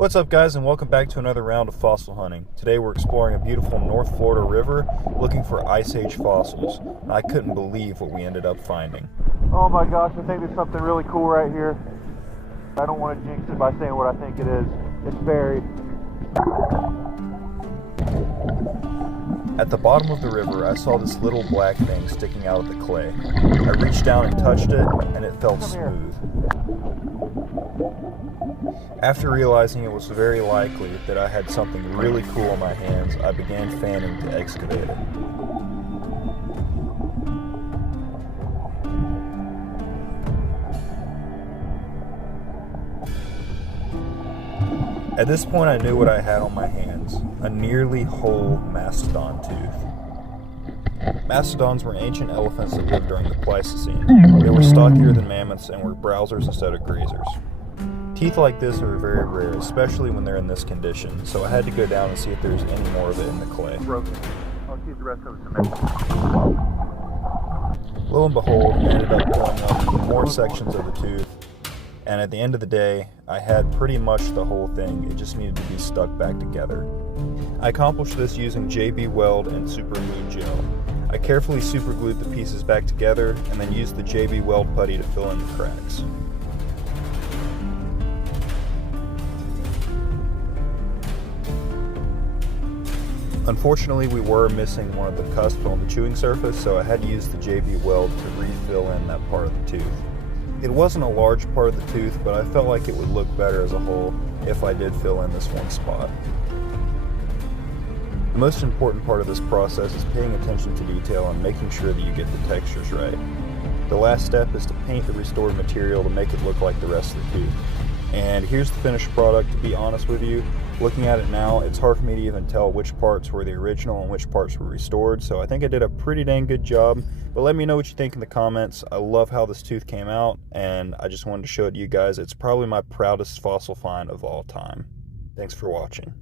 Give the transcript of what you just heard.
What's up, guys, and welcome back to another round of fossil hunting. Today we're exploring a beautiful North Florida river looking for Ice Age fossils. And I couldn't believe what we ended up finding. Oh my gosh, I think there's something really cool right here. I don't want to jinx it by saying what I think it is. It's buried. At the bottom of the river, I saw this little black thing sticking out of the clay. I reached down and touched it, and it felt smooth. After realizing it was very likely that I had something really cool in my hands, I began fanning to excavate it. At this point, I knew what I had on my hands, a nearly whole mastodon tooth. Mastodons were ancient elephants that lived during the Pleistocene. They were stockier than mammoths and were browsers instead of grazers. Teeth like this are very rare, especially when they're in this condition, so I had to go down and see if there's any more of it in the clay. Broken. I'll keep the rest of it cemented. Lo and behold, I ended up pulling up more sections of the tooth, and at the end of the day, I had pretty much the whole thing. It just needed to be stuck back together. I accomplished this using JB Weld and super glue gel. I carefully super glued the pieces back together and then used the JB Weld putty to fill in the cracks. Unfortunately, we were missing one of the cusps on the chewing surface, so I had to use the JB Weld to refill in that part of the tooth. It wasn't a large part of the tooth, but I felt like it would look better as a whole if I did fill in this one spot. The most important part of this process is paying attention to detail and making sure that you get the textures right. The last step is to paint the restored material to make it look like the rest of the tooth. And here's the finished product. To be honest with you, looking at it now, it's hard for me to even tell which parts were the original and which parts were restored, so I think I did a pretty dang good job. But let me know what you think in the comments. I love how this tooth came out, and I just wanted to show it to you guys. It's probably my proudest fossil find of all time. Thanks for watching.